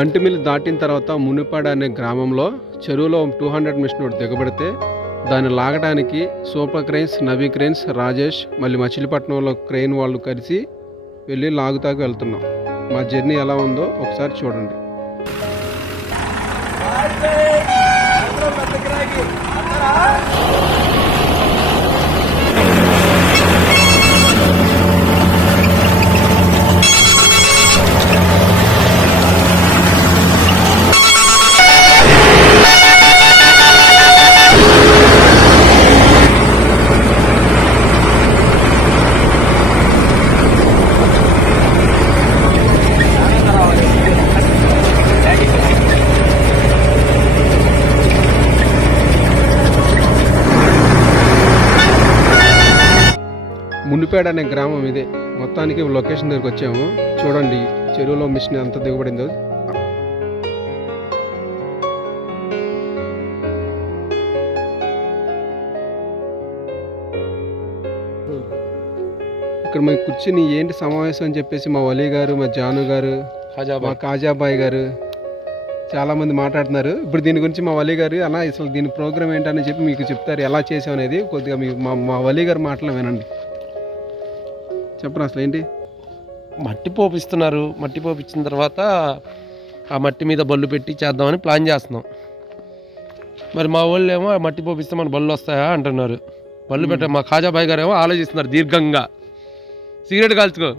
Bunty mill దాటిన తర్వాత మునిపాడు అనే గ్రామంలో చెరువులో 200 మిషన్ ఒకటి దిగబడితే దాన్ని లాగడానికి సూపర్ క్రెయిన్స్, నవీ క్రెయిన్స్, రాజేష్, మళ్ళీ మచిలీపట్నంలో క్రెయిన్ వాళ్ళు కలిసి వెళ్ళి లాగుతాకు వెళ్తున్నాం. మా జర్నీ ఎలా ఉందో ఒకసారి చూడండి. మునిపాడు అనే గ్రామం ఇదే. మొత్తానికి లొకేషన్ దగ్గరికి వచ్చాము. చూడండి చెరువులో మిషన్ ఎంత దిగబడిందో. ఇక్కడ మేము కూర్చుని ఏంటి సమావేశం అని చెప్పేసి మా వలీ గారు, మా జాను గారు, మా కాజాబాయ్ గారు చాలామంది మాట్లాడుతున్నారు. ఇప్పుడు దీని గురించి మా వలీ గారు అలా అసలు దీని ప్రోగ్రామ్ ఏంటని చెప్పి మీకు చెప్తారు, ఎలా చేసాం అనేది. కొద్దిగా మీ మా వలీ గారు మాటలు వినండి. చెప్పరా అసలు ఏంటి? మట్టి పోపిస్తున్నారు. మట్టి పోపించిన తర్వాత ఆ మట్టి మీద బళ్ళు పెట్టి చేద్దామని ప్లాన్ చేస్తున్నాం. మరి మా వాళ్ళు ఏమో మట్టి పోపిస్తే మన బళ్ళు వస్తాయా అంటున్నారు. బళ్ళు పెట్ట మా ఖాజాబాయ్ గారు ఏమో ఆలోచిస్తున్నారు దీర్ఘంగా. సిగరెట్ కాల్చుకో.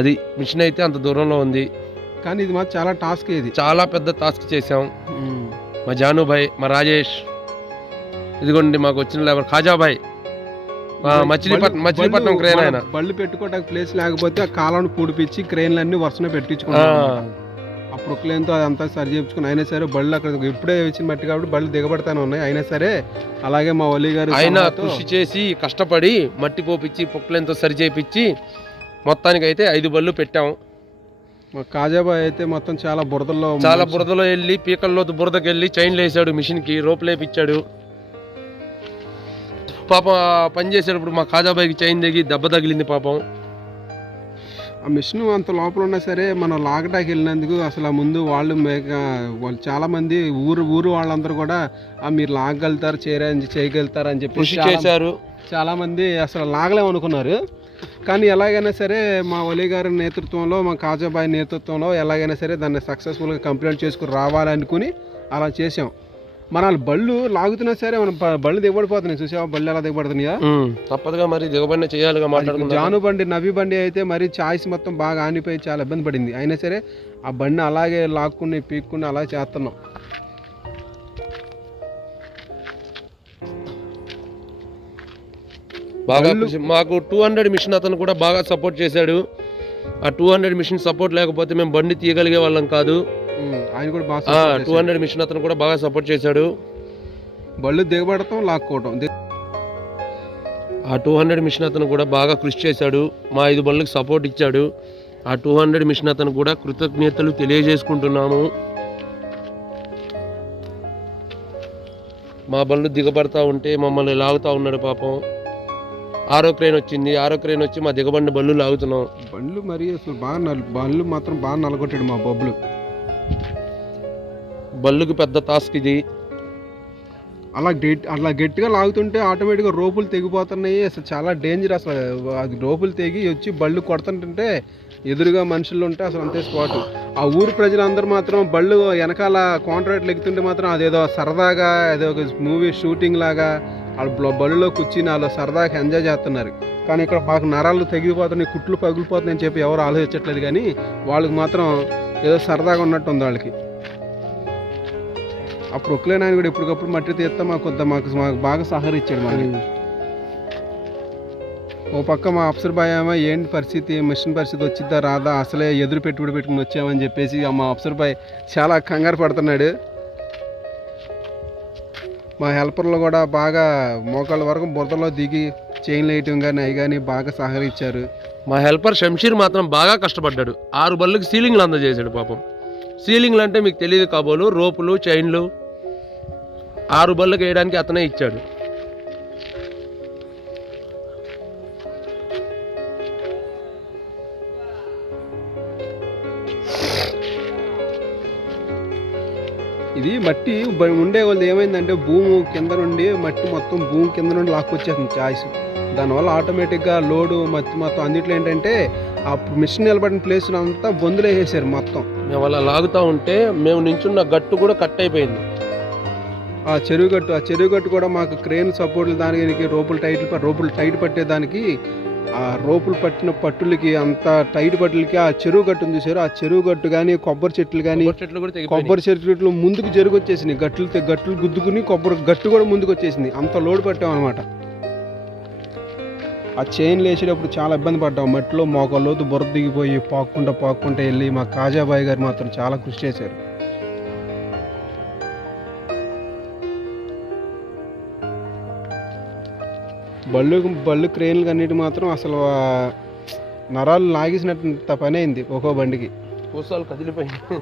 అది మిషన్ అయితే అంత దూరంలో ఉంది, కానీ ఇది మాకు చాలా టాస్క్. ఇది చాలా పెద్ద టాస్క్ చేసాం. మా జానుబాయ్, మా రాజేష్, ఇదిగోండి మాకు వచ్చిన లేబర్ ఖాజాబాయ్, మచిలీపట్నం క్రేన్. ఆయన బళ్ళు పెట్టుకోవడానికి ప్లేస్ లేకపోతే ఆ కాలను పూడిపించి క్రేన్లన్నీ వరుసనే పెట్టించుకున్నాం. అప్పుడు క్లేన్తో అదంతా సరి చేయించుకుని అయినా సరే బళ్ళు అక్కడ ఇప్పుడే వచ్చిన మట్టి కాబట్టి బళ్ళు దిగబడతానే ఉన్నాయి. అయినా సరే అలాగే మా వల్లి గారు ఆయన కృషి చేసి కష్టపడి మట్టి పోపించి పొక్లెన్తో సరి చేయించి మొత్తానికి అయితే 5 బళ్ళు పెట్టాము. మా కాజాబాయ్ అయితే మొత్తం చాలా బురదలో వెళ్ళి పీకల్లో బురదకి వెళ్ళి చైన్లు వేసాడు, మిషన్కి రోపులు వేపించాడు. పాపం పని చేసేటప్పుడు మా కాజాబాయికి చైన్ దిగి దెబ్బ తగిలింది పాపం. ఆ మిషన్ అంత లోపల ఉన్నా సరే మనం లాగటాకి వెళ్ళినందుకు అసలు ఆ ముందు వాళ్ళు చాలా మంది ఊరు వాళ్ళందరూ కూడా మీరు లాగగలుగుతారు, చేయగలుగుతారు అని చెప్పి చేశారు. చాలా మంది అసలు లాగలేమనుకున్నారు. కానీ ఎలాగైనా సరే మా వలీ గారి నేతృత్వంలో, మా కాజాబాయి నేతృత్వంలో ఎలాగైనా సరే దాన్ని సక్సెస్ఫుల్గా కంప్లీట్ చేసుకుని రావాలనుకుని అలా చేసాం. మన బళ్ళు లాగుతున్నా సరే మనం బళ్ళు దిగబడిపోతున్నాయి. చూసావా బళ్ళు ఎలా దిగబడుతున్నాయా? తప్పదుగా మరి దిగబడిన చేయాలిగా. జాను బండి, నవీ బండి అయితే మరి చాయిస్ మొత్తం బాగా ఆనిపోయి చాలా ఇబ్బంది పడింది. అయినా సరే ఆ బండి అలాగే లాక్కుని పీక్కుని అలా చేస్తున్నాం. బాగా మాకు 200 మిషన్ అతను కూడా బాగా సపోర్ట్ చేశాడు. ఆ 200 మిషన్ సపోర్ట్ లేకపోతే మేము బండి తీయగలిగే వాళ్ళం కాదు. ఆయన కూడా బాగా 200 మిషన్ అతను కూడా బాగా సపోర్ట్ చేశాడు. బళ్ళు దిగబడతాం, లాక్కోవటం. ఆ 200 మిషన్ అతను కూడా బాగా కృషి చేశాడు. మా 5 బళ్ళకి సపోర్ట్ ఇచ్చాడు. ఆ 200 మిషన్ అతను కూడా కృతజ్ఞతలు తెలియజేసుకుంటున్నాము. మా బళ్ళు దిగబడతా ఉంటే మమ్మల్ని లాగుతూ ఉన్నాడు పాపం. ఆరో క్రేన్ వచ్చింది. ఆరో క్రేన్ వచ్చి మా దిగబండి బళ్ళు లాగుతున్నాం. బండ్లు మరి అసలు బళ్ళు మాత్రం బాగా నలగొట్టాడు మా బొబ్బులు. బళ్ళుకి పెద్ద టాస్క్ ఇది. అలా గట్టిగా లాగుతుంటే ఆటోమేటిక్గా రోపులు తెగిపోతున్నాయి. అసలు చాలా డేంజర్. అసలు అది రోపులు తెగి వచ్చి బళ్ళు కొడుతుంటే ఎదురుగా మనుషులు ఉంటే అసలు అంతే స్పాట్. ఆ ఊరు ప్రజలందరూ మాత్రం బళ్ళు వెనకాల కాంట్రాక్ట్లు ఎక్కుతుంటే మాత్రం అదేదో సరదాగా ఏదో ఒక మూవీ షూటింగ్ లాగా వాళ్ళు బళ్ళులో కూర్చుని వాళ్ళు సరదాగా ఎంజాయ్ చేస్తున్నారు. కానీ ఇక్కడ మాకు నరాలు తెగిపోతున్నాయి, కుట్లు పగిలిపోతున్నాయి అని చెప్పి ఎవరు ఆలోచించట్లేదు. కానీ వాళ్ళకి మాత్రం ఏదో సరదాగా ఉన్నట్టు ఉంది వాళ్ళకి. ఆ ప్రొక్లేన్ ఆయన కూడా ఎప్పటికప్పుడు మట్టి తీస్తా మాకు బాగా సహకరించాడు. మనకి ఓ పక్క మా అఫ్సర్ బాయ్ ఏమో ఏంటి పరిస్థితి, మిషన్ పరిస్థితి వచ్చిద్దా రాదా, అసలే ఎదురు పెట్టుబడి పెట్టుకుని వచ్చామని చెప్పేసి మా అఫ్సర్ బాయ్ చాలా కంగారు పడుతున్నాడు. మా హెల్పర్లు కూడా బాగా మోకాళ్ళ వరకు బురదలో దిగి చైన్లు వేయటం కానీ అవి కానీ బాగా సహకరించారు. మా హెల్పర్ షంషీర్ మాత్రం బాగా కష్టపడ్డాడు. 6 బళ్ళకి సీలింగ్లు అందజేశాడు పాపం. సీలింగ్లు అంటే మీకు తెలియదు కాబోలు, రోపులు, చైన్లు 6 బళ్ళకి వేయడానికి అతనే ఇచ్చాడు. ఇది మట్టి ఉండే వాళ్ళు ఏమైందంటే భూమి కింద నుండి మట్టి మొత్తం భూమి కింద నుండి లాక్కొచ్చేస్తుంది చాయిస్. దానివల్ల ఆటోమేటిక్గా లోడు మట్టి మొత్తం అందుట్లో ఏంటంటే ఆ మిషన్ నిలబడిన ప్లేస్ అంతా బొందులు వేసేసారు మొత్తం. మేము అలా లాగుతూ ఉంటే మేము నించున్న గట్టు కూడా కట్ అయిపోయింది. ఆ చెరువు గట్టు కూడా మాకు క్రేన్ సపోర్ట్లు దానికి రోపులు టైట్ పట్టేదానికి ఆ రోపులు పట్టిన పట్టులకి అంత టైట్ పట్టులకి ఆ చెరువు గట్టు ఉంది చూసారు, ఆ చెరువు గట్టు కానీ కొబ్బరి చెట్లు కానీ కొబ్బరి చెట్లు ముందుకు వచ్చేసినాయి. గట్లు గుద్దుకుని గట్టు కూడా ముందుకు వచ్చేసింది. అంత లోడ్ పట్టాం అనమాట. ఆ చైన్లు వేసేటప్పుడు చాలా ఇబ్బంది పడ్డాం. మట్టిలో మోకాళ్ళలోతు బురద దిగిపోయి పాక్కుంటా వెళ్ళి మా కాజాబాయి గారు మాత్రం చాలా కృషి చేశారు. బళ్ళు క్రేన్లు అన్నిటి మాత్రం అసలు నరాలు లాగేసినట్టు పని అయింది ఒక్కో బండికి. పూసాలు కదిలిపోయింది.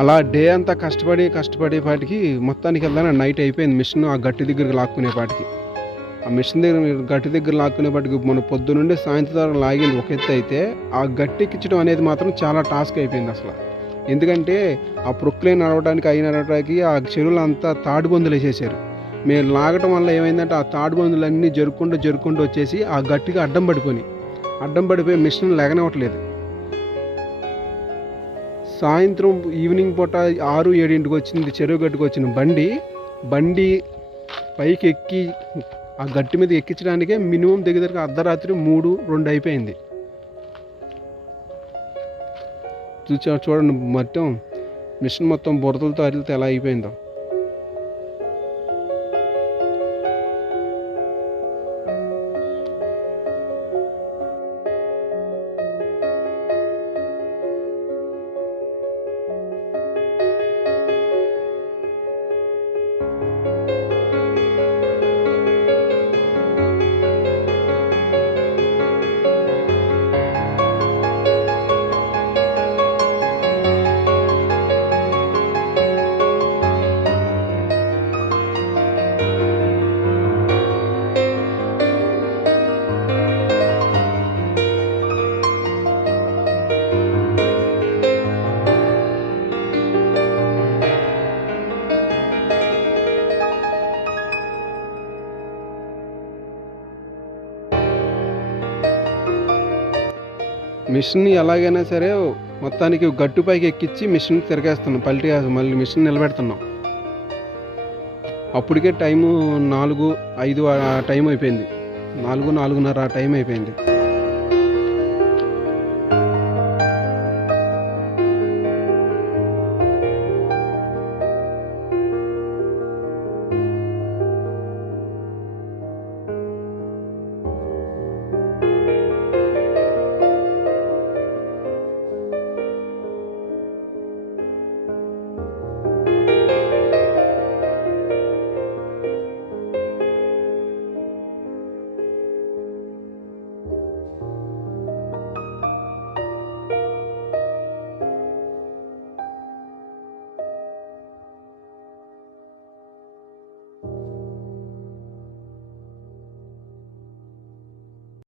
అలా డే అంతా కష్టపడేపాటికి మొత్తానికి వెళ్దాం నైట్ అయిపోయింది. మిషన్ ఆ గట్టి దగ్గరికి లాక్కునేపాటికి, ఆ మిషన్ గట్టి దగ్గర లాక్కునేపాటికి మన పొద్దు నుండి సాయంత్రం దాకా లాగింది ఒక ఎత్తు అయితే, ఆ గట్టి ఎక్కించడం అనేది మాత్రం చాలా టాస్క్ అయిపోయింది అసలు. ఎందుకంటే ఆ ప్రొక్లైన్ నడవడానికి ఆ చెరువులు అంతా తాడుబొందులు వేసేసారు. మేము లాగటం వల్ల ఏమైందంటే ఆ తాడుబొందులన్నీ జరుపుకుంటూ వచ్చేసి ఆ గట్టిగా అడ్డం పడిపోయి మిషన్ లేగనివ్వట్లేదు. సాయంత్రం ఈవినింగ్ పూట 6-7 వచ్చింది చెరువు గట్టుకు వచ్చిన బండి పైకి ఎక్కి ఆ గట్టి మీద ఎక్కించడానికే మినిమం దగ్గర అర్ధరాత్రి 3-2 అయిపోయింది. చూడండి మొత్తం మిషన్ మొత్తం బురదలతో అరిలితే ఎలా అయిపోయిందో. మిషన్ ఎలాగైనా సరే మొత్తానికి గట్టుపైకి ఎక్కించి మిషన్ తిరగేస్తున్నాం, మళ్ళీ మిషన్ నిలబెడుతున్నాం. అప్పటికే టైము 4-5 టైం అయిపోయింది, 4-4:30 టైం అయిపోయింది.